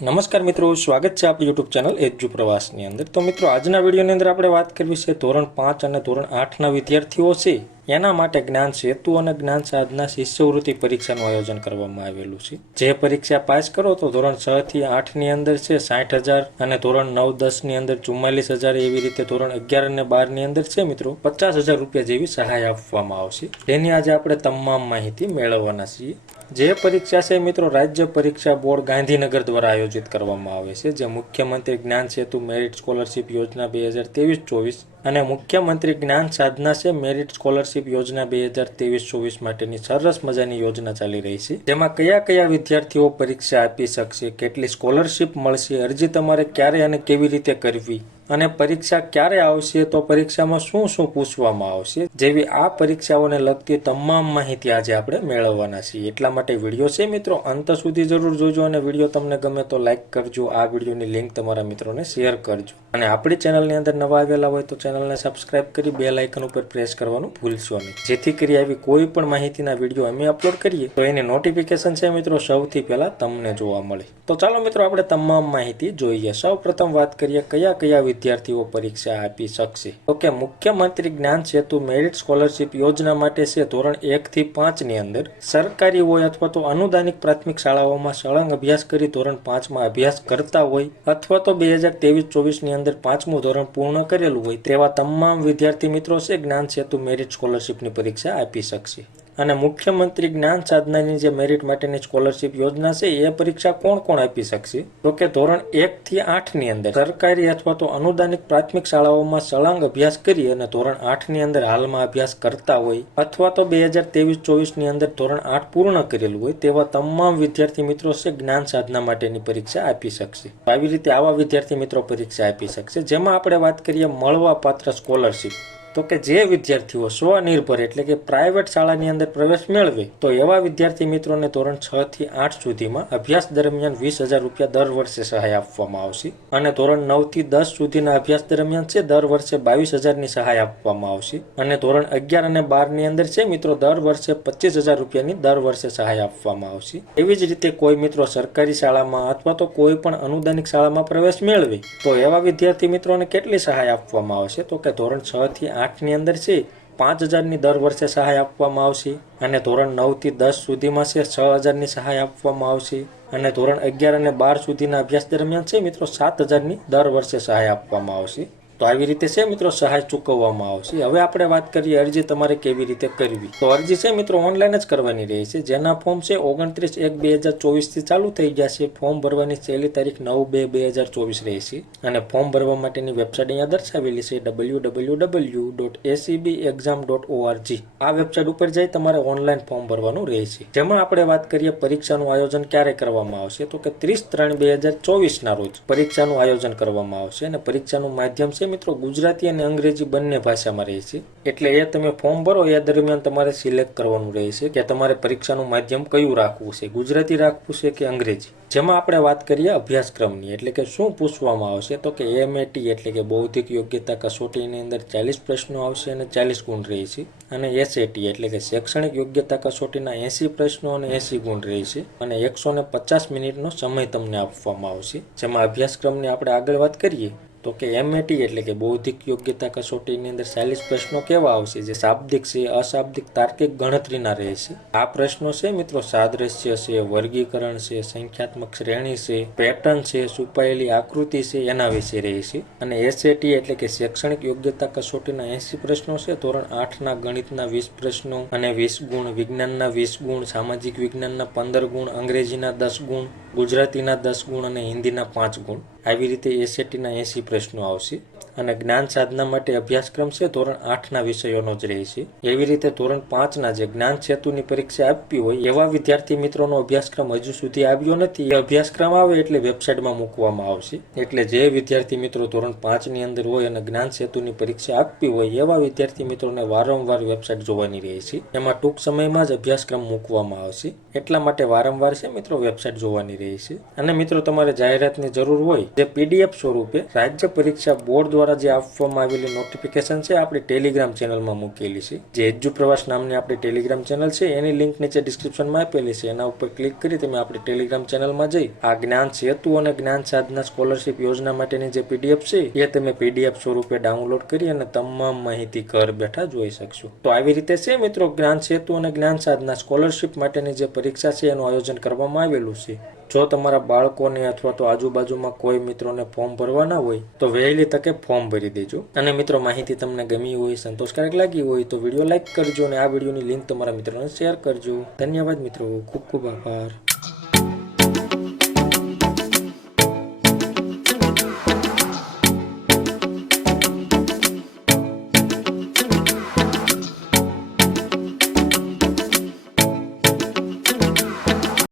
નમસ્કાર મિત્રો, સ્વાગત છે આપણી યુટ્યુબ ચેનલ એજ્યુ પ્રવાસની અંદર। તો મિત્રો, આજના વિડીયોની અંદર આપણે વાત કરવી છે ધોરણ 5 અને ધોરણ 8ના વિદ્યાર્થીઓ છે એના માટે જ્ઞાન સેતુ અને જ્ઞાન સાધના શિષ્યવૃત્તિ પરીક્ષાનું આયોજન કરવામાં આવેલું છે। જે પરીક્ષા પાસ કરો તો ધોરણ 6 થી 8 ની અંદર છે 60,000 અને ધોરણ 9, 10 ની અંદર 44,000, એવી રીતે ધોરણ 11 અને 12 ની અંદર છે મિત્રો 50,000 રૂપિયા જેવી સહાય આપવામાં આવશે। તેની આજે આપણે તમામ માહિતી મેળવવાના છીએ। જે પરીક્ષા છે મિત્રો રાજ્ય પરીક્ષા બોર્ડ ગાંધીનગર દ્વારા આયોજિત કરવામાં આવે છે, જે મુખ્યમંત્રી જ્ઞાન સેતુ મેરિટ સ્કોલરશિપ યોજના 2023-24 અને મુખ્યમંત્રી જ્ઞાન સાધના છે મેરિટ સ્કોલરશિપ યોજના 2023-24 માટેની સરસ મજાની યોજના ચાલી રહી છે। જેમાં કયા કયા વિદ્યાર્થીઓ પરીક્ષા આપી શકશે, કેટલી સ્કોલરશિપ મળશે, અરજી તમારે ક્યારે અને કેવી રીતે કરવી અને પરીક્ષા ક્યારે આવશે, તો પરીક્ષામાં શું શું પૂછવામાં આવશે, જેવી આ પરીક્ષાઓને લગતી તમામ માહિતી આજે આપણે મેળવવાના છીએ। એટલા માટે વિડીયો છે મિત્રો અંત સુધી જરૂર જોજો અને વિડીયો તમને ગમે તો લાઈક કરજો, આ વિડીયોની લિંક તમારા મિત્રોને શેર કરજો અને આપણી ચેનલની અંદર નવા આવેલા હોય તો ચેનલને સબસ્ક્રાઇબ કરી બેલ આઇકન ઉપર પ્રેસ કરવાનું ભૂલશો નહીં, જેથી કરી આવી કોઈ પણ માહિતીના વિડીયો અમે અપલોડ કરીએ તો એની નોટિફિકેશન છે મિત્રો સૌથી પહેલા તમને જોવા મળે। તો ચાલો મિત્રો આપણે તમામ માહિતી જોઈએ। સૌપ્રથમ વાત કરીએ કયા કયા વિદ્યાર્થીઓ પરીક્ષા આપી શકશે। તો કે મુખ્યમંત્રી જ્ઞાન સેતુ મેરિટ સ્કોલરશિપ યોજના માટે છે ધોરણ 1 થી 5 ની અંદર સરકારી હોય અથવા તો અનુદાનિક પ્રાથમિક શાળાઓમાં સળંગ અભ્યાસ કરી ધોરણ 5 માં અભ્યાસ કરતા હોય અથવા તો 2023-24 ની અંદર 5મું ધોરણ પૂર્ણ કરેલું હોય તેવા તમામ વિદ્યાર્થી મિત્રો છે જ્ઞાન સેતુ મેરિટ સ્કોલરશિપની પરીક્ષા આપી શકશે। અને મુખ્યમંત્રી જ્ઞાન સાધનાની જે મેરિટ માટેની સ્કોલરશિપ યોજના છે એ પરીક્ષા કોણ કોણ આપી શકશે? તો કે ધોરણ 1 થી 8 ની અંદર સરકારી અથવા તો અનુદાનિક પ્રાથમિક શાળાઓમાં સળંગ અભ્યાસ કરી અને ધોરણ 8 ની અંદર હાલમાં અભ્યાસ કરતા હોય અથવા તો 2023-24 ની અંદર ધોરણ 8 પૂર્ણ કરેલું હોય તેવા તમામ વિદ્યાર્થી મિત્રો છે જ્ઞાન સાધના માટેની પરીક્ષા આપી શકશે। આવી રીતે આવા વિદ્યાર્થી મિત્રો પરીક્ષા આપી શકશે। જેમાં આપણે વાત કરીએ મળવાપાત્ર સ્કોલરશિપ, તો કે જે વિદ્યાર્થીઓ સ્વનિર્ભર એટલે કે પ્રાઇવેટ શાળાની અંદર પ્રવેશ મેળવે તો એવા વિદ્યાર્થી મિત્રોને ધોરણ 6 થી 8 સુધીમાં અભ્યાસ દરમિયાન 20,000 રૂપિયા દર વર્ષે સહાય આપવામાં આવશે અને ધોરણ 9 થી 10 સુધીના અભ્યાસ દરમિયાન છે દર વર્ષે 22,000ની સહાય આપવામાં આવશે અને ધોરણ 11 અને 12 ની અંદર છે મિત્રો દર વર્ષે 25,000 રૂપિયાની દર વર્ષે સહાય આપવામાં આવશે। એવી જ રીતે કોઈ મિત્રો સરકારી શાળામાં અથવા તો કોઈ પણ અનુદાનિક શાળામાં પ્રવેશ મેળવે તો એવા વિદ્યાર્થી મિત્રોને કેટલી સહાય આપવામાં આવશે? તો કે ધોરણ 6 થી 8 ની અંદર છે 5,000ની દર વર્ષે સહાય આપવામાં આવશે અને ધોરણ 9 થી 10 સુધીમાં છે 6,000ની સહાય આપવામાં આવશે અને ધોરણ 11 અને 12 સુધીના અભ્યાસ દરમિયાન છે મિત્રો 7,000ની દર વર્ષે સહાય આપવામાં આવશે। તો આવી રીતે છે મિત્રો સહાય ચૂકવવામાં આવશે। હવે આપણે વાત કરીએ અરજી તમારે કેવી રીતે કરવી। તો અરજી છે મિત્રો ઓનલાઈન જ કરવાની રહે છે, જેના ફોર્મ છે 29/1/2024 થી ચાલુ થઈ ગયા છે। ફોર્મ ભરવાની છેલ્લી તારીખ 9/2/2024 રહેશે અને ફોર્મ ભરવા માટેની વેબસાઇટ અહીંયા દર્શાવેલી છે www.acbexam.org। આ વેબસાઇટ ઉપર જઈ તમારે ઓનલાઈન ફોર્મ ભરવાનું રહેશે। જેમાં આપણે વાત કરીએ પરીક્ષાનું આયોજન ક્યારે કરવામાં આવશે, તો કે 30/3/2024 ના રોજ પરીક્ષાનું આયોજન કરવામાં આવશે અને પરીક્ષાનું માધ્યમ છે મિત્રો ગુજરાતી અને અંગ્રેજી બંને ભાષામાં રહેશે। એટલે એ તમે ફોર્મ ભરો એ દરમિયાન તમારે સિલેક્ટ કરવાનું રહેશે કે તમારે પરીક્ષાનું માધ્યમ કયું રાખવું છે, ગુજરાતી રાખવું છે કે અંગ્રેજી। જેમાં આપણે વાત કરીએ અભ્યાસક્રમની, એટલે કે શું પૂછવામાં આવશે, તો કે MAT એટલે કે બૌદ્ધિક યોગ્યતા કસોટીની અંદર 40 પ્રશ્નો આવશે અને 40 ગુણ રહેશે અને SAT એટલે કે શૈક્ષણિક યોગ્યતા કસોટીના 80 પ્રશ્નો અને 80 ગુણ રહેશે અને 150 મિનિટનો સમય તમને આપવામાં આવશે। જેમાં અભ્યાસક્રમની આપણે આગળ વાત કરીએ તો કે MAT એટલે કે બૌદ્ધિક યોગ્યતા કસોટીની અંદર 40 પ્રશ્નો કેવા આવશે, જે શાબ્દિક છે, અશાબ્દિક, તાર્કિક ગણતરીના રહેશે। આ પ્રશ્નો છે મિત્રો સાદ્રશ્ય છે, વર્ગીકરણ છે, સંખ્યાત્મક શ્રેણી છે, પેટર્ન છે, છુપાયેલી આકૃતિ છે, એના વિશે રહેશે અને SAT એટલે કે શૈક્ષણિક યોગ્યતા કસોટીના 80 પ્રશ્નો છે, ધોરણ 8ના ગણિતના 20 પ્રશ્નો અને 20 ગુણ, વિજ્ઞાનના 20 ગુણ, સામાજિક વિજ્ઞાનના 15 ગુણ, અંગ્રેજીના 10 ગુણ, ગુજરાતીના 10 ગુણ અને હિન્દીના 5 ગુણ। આવી રીતે SATના 80 પ્રશ્નો આવશે અને જ્ઞાન સાધના માટે અભ્યાસક્રમ છે ધોરણ 8ના વિષયોનો જ રહેશે। એવી રીતે ધોરણ 5ના જે જ્ઞાન સેતુની પરીક્ષા આપવી હોય એવા વિદ્યાર્થી મિત્રોનો અભ્યાસક્રમ હજુ સુધી આવ્યો નથી, એ અભ્યાસક્રમ આવે એટલે વેબસાઇટમાં મૂકવામાં આવશે। એટલે જે વિદ્યાર્થી મિત્રો ધોરણ 5ની અંદર હોય અને જ્ઞાન સેતુની પરીક્ષા આપવી હોય એવા વિદ્યાર્થી મિત્રોને વારંવાર વેબસાઇટ જોવાની રહેશે। એમાં ટૂંક સમયમાં જ અભ્યાસક્રમ મૂકવામાં આવશે, એટલા માટે વારંવાર છે મિત્રો વેબસાઇટ જોવાની રહેશે। અને મિત્રો તમારે જાહેરાતની જરૂર હોય જે PDF સ્વરૂપે રાજ્ય પરીક્ષા બોર્ડ દ્વારા દ્વારા જે આપવામાં આવેલી નોટિફિકેશન છે આપણી ટેલિગ્રામ ચેનલમાં મૂકેલી છે. જે એજ્યુ પ્રવાસ નામની આપણી ટેલિગ્રામ ચેનલ છે એની લિંક નીચે ડિસ્ક્રિપ્શનમાં આપેલી છે. એના ઉપર ક્લિક કરી તમે આપણી ટેલિગ્રામ ચેનલમાં જઈ આ જ્ઞાન સેતુ અને જ્ઞાન સાધના સ્કોલરશિપ યોજના માટેની જે પીડીએફ છે એ તમે પીડીએફ સ્વરૂપે ડાઉનલોડ કરી અને તમામ માહિતી ઘર બેઠા જોઈ શકશો. તો આવી રીતે છે મિત્રો જ્ઞાન સેતુ અને જ્ઞાન સાધના સ્કોલરશિપ માટેની જે પરીક્ષા છે એનું આયોજન કરવામાં આવેલું છે. જો તમારા બાળકોને અથવા તો આજુબાજુમાં કોઈ મિત્રોને ફોર્મ ભરવાના હોય તો વહેલી તકે ફોર્મ ભરી દેજો. અને મિત્રો માહિતી તમને ગમી હોય, સંતોષકારક લાગી હોય તો વિડીયો લાઈક કરજો અને આ વિડીયોની લિંક તમારા મિત્રોને શેર કરજો. ધન્યવાદ મિત્રો, ખૂબ ખૂબ આભાર.